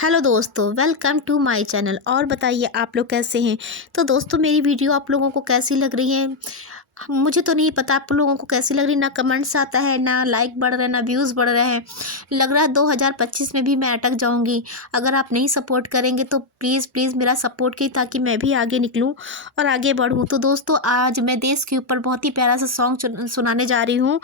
Hello दोस्तों, welcome to my channel. और बताइए आप लोग कैसे हैं। तो दोस्तों, मेरी वीडियो आप लोगों को कैसी लग रही है मुझे तो नहीं पता आप लोगों को कैसी लग रही। ना कमेंट्स आता है, ना लाइक बढ़ रहे हैं, ना व्यूज़ बढ़ रहे हैं। लग रहा है 2025 में भी मैं अटक जाऊंगी। अगर आप नहीं सपोर्ट करेंगे तो प्लीज़ प्लीज़ मेरा सपोर्ट कीजिए, ताकि मैं भी आगे निकलूं और आगे बढ़ूं। तो दोस्तों, आज मैं देश के ऊपर बहुत ही प्यारा सा सॉन्ग सुनाने जा रही हूँ।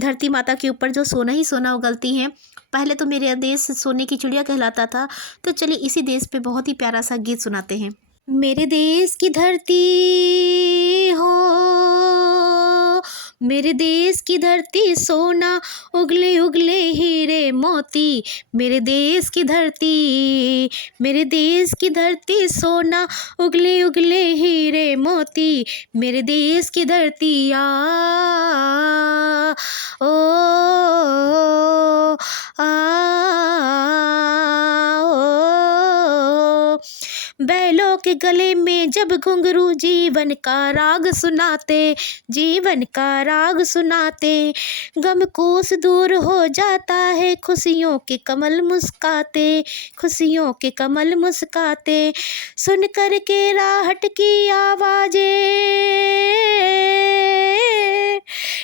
धरती माता के ऊपर जो सोना ही सोना उगलती हैं। पहले तो मेरे देश सोने की चिड़िया कहलाता था। तो चलिए इसी देश पे बहुत ही प्यारा सा गीत सुनाते हैं। मेरे देश की धरती हो, मेरे देश की धरती सोना उगले उगले हीरे मोती। मेरे देश की धरती, मेरे देश की धरती सोना उगले उगले हीरे मोती। मेरे देश की धरती ओ आ ओ बैलों के गले में जब घुंघरू जीवन का राग सुनाते, जीवन का राग सुनाते। गम कोस दूर हो जाता है, खुशियों के कमल मुस्काते, खुशियों के कमल मुस्काते। सुन कर के राहट की आवाजें,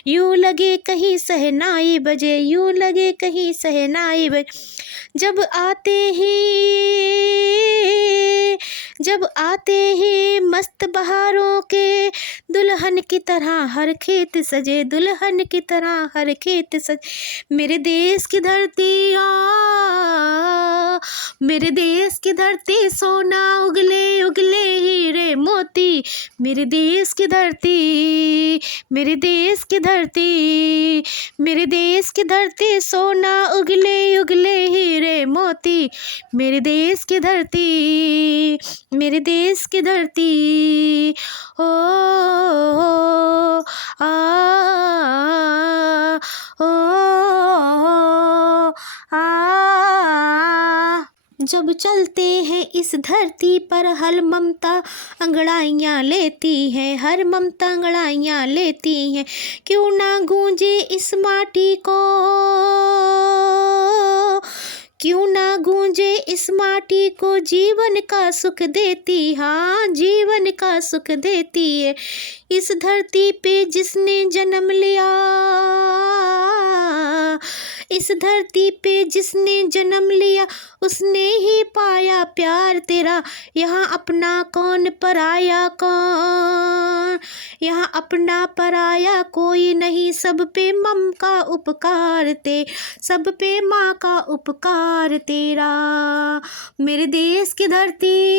यूं लगे कहीं सहनाई बजे, यूं लगे कहीं सहनाई बजे। जब आते ही मस्त बहारों के, दुल्हन की तरह हर खेत सजे, दुल्हन की तरह हर खेत सजे। मेरे देश की धरती मेरे देश की धरती सोना उगले उगले हीरे मोती। मेरे देश की धरती, मेरे देश की धरती, मेरे देश की धरती सोना उगले उगले हीरे मोती। मेरे देश की धरती, मेरे देश की धरती ओ आ ओ आ जब चलते हैं इस धरती पर हर ममता अंगड़ाइयाँ लेती है, हर ममता अंगड़ाइयाँ लेती हैं। क्यों ना गूंजे इस माटी को, क्यों ना गूंजे इस माटी को, जीवन का सुख देती, हाँ जीवन का सुख देती है। इस धरती पे जिसने जन्म लिया, इस धरती पे जिसने जन्म लिया, उसने ही पाया प्यार तेरा। यहाँ अपना कौन पराया कौन, यहाँ अपना पराया कोई नहीं। सब पे मम का उपकार सब पे माँ का उपकार तेरा। मेरे देश की धरती,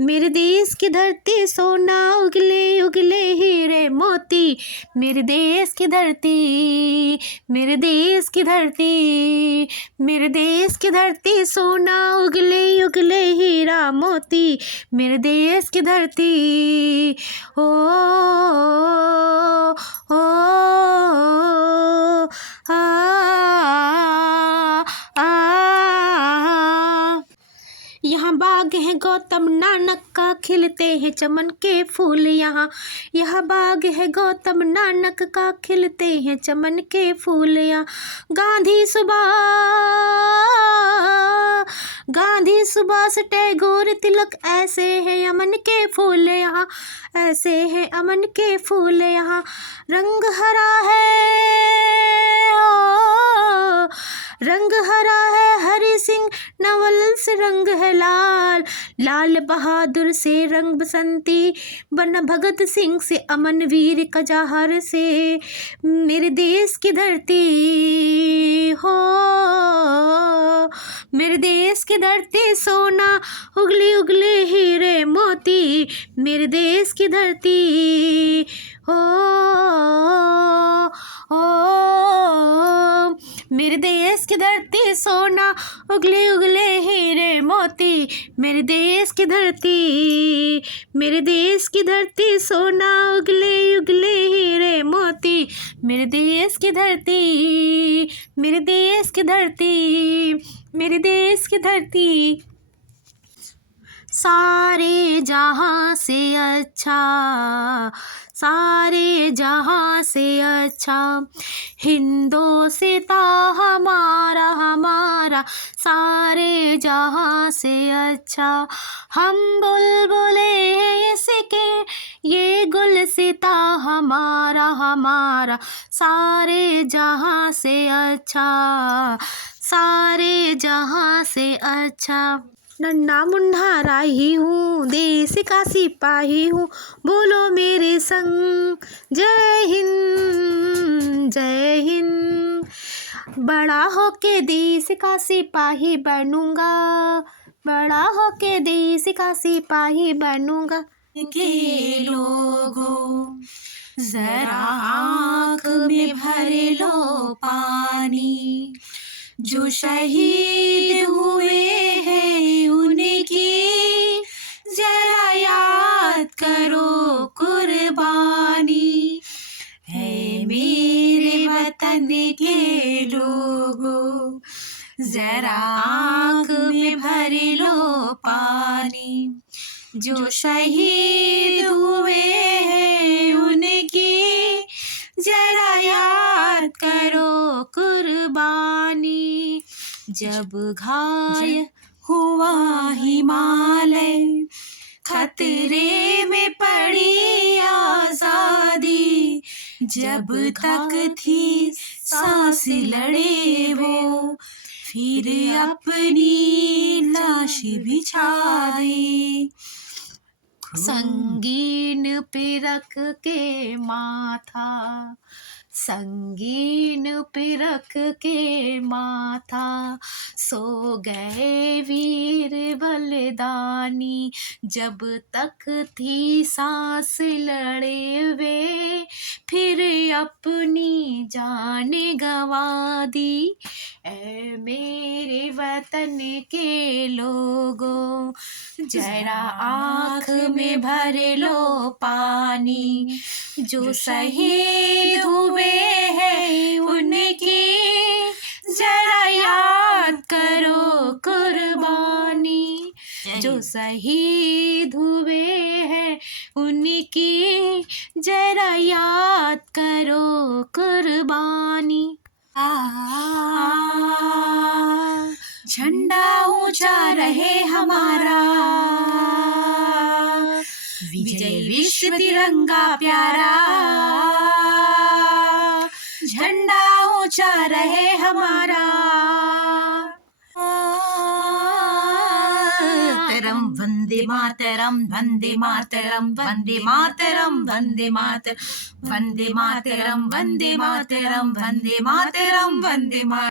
मेरे देश की धरती सोना उगले उगले हीरे मोती। मेरे देश की धरती, मेरे देश की धरती, मेरे देश की धरती सोना उगले उगले हीरा मोती। मेरे देश की धरती ओ ओ आ यहाँ बाग है गौतम नानक का, खिलते हैं चमन के फूल यहाँ। यह बाग है गौतम नानक का, खिलते हैं चमन के फूल यहाँ। गांधी सुभाष टैगोर तिलक, ऐसे हैं अमन के फूल यहाँ, ऐसे हैं अमन के फूल यहाँ। रंग हरा है ओ, रंग हरा है हरि सिंह नवल से रंग है लाल। लाल बहादुर से रंग बसंती, बन भगत सिंह से अमन वीर कजाहर से। मेरे देश की धरती हो, मेरे देश की धरती सोना उगले उगले हीरे मोती। मेरे देश की धरती हो मेरे देश की धरती सोना उगले उगले हीरे मोती। मेरे देश की धरती, मेरे देश की धरती सोना उगले उगले हीरे मोती। मेरे देश की धरती, मेरे देश की धरती, मेरे देश की धरती सारे जहां से अच्छा, सारे जहां से अच्छा। हिंदोस्तां हमारा हमारा सारे जहां से अच्छा। हम बुलबुले हैं इसके ये गुलसिता हमारा हमारा सारे जहां से अच्छा। सारे जहां से अच्छा। नन्हा मुन्ना राही हूँ, देश का सिपाही हूँ, बोलो मेरे संग जय हिंद जय हिंद। बड़ा होके देश का सिपाही बनूंगा, बड़ा होके देश का सिपाही बनूंगा। के लोगों जरा आँख में भर लो पानी, जो शहीद हुए हैं उनकी जरा याद करो कुर्बानी। है मेरे वतन के लोगों जरा आँख में भर लो पानी, जो शहीद हुए हैं उनकी जरा याद करो कुर्बानी। जब घायल हुआ हिमालय, खतरे में पड़ी आजादी, जब तक थी सांस लड़े वो फिर अपनी लाश बिछा दी। संगीन पे रख के माथा, संगीन पे रख के माथा, सो गए वीर बलिदानी, जब तक थी सांस लड़े वे फिर अपनी जान गंवा दी। ऐ मेरे वतन के लोगों जरा आँख में भर लो पानी, जो शहीद हुए हैं उनकी जरा याद करो कुर्बानी। जो शहीद हुए हैं उनकी जरा याद करो कुर्बानी। झंडा ऊंचा रहे हमारा, विजय विश्व तिरंगा प्यारा। झंडा ऊंचा रहे हमारा, तरम वंदे मातरम वंदे मातरम वंदे मातरम वंदे मातरम वंदे मातरम वंदे मातरम वंदे मातरम वंदे मातरम।